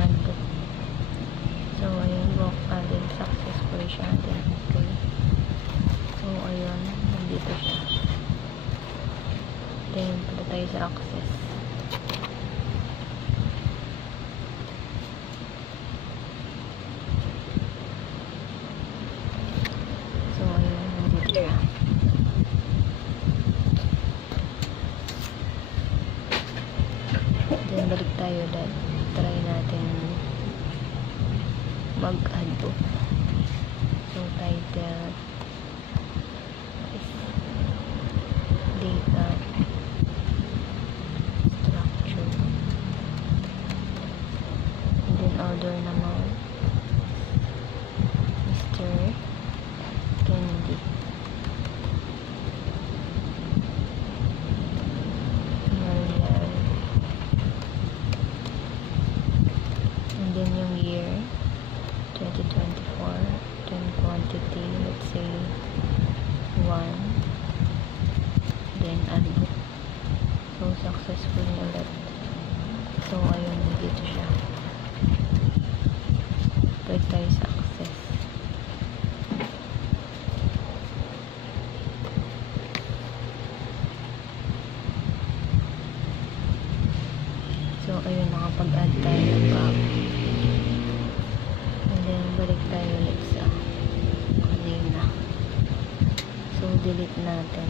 handbook. So, ayun, book added successfully siya. Then, okay. So, ayun, nandito siya. Then, punta tayo sa access. So, ayun, nandito siya. Then, balik tayo dahil try natin mag-add book. So, title is data structure. And then, order naman Mr. Kennedy. Mariel. And then, yung year 2024. Then, quantity, let's say 1. Then, add book. So, successful niya ulit. So, ayun, dito siya. Pwede tayo sa access. So, ayun, nakapag-add tayo ng copy. And then, balik tayo ulit sa kanina. So, delete natin.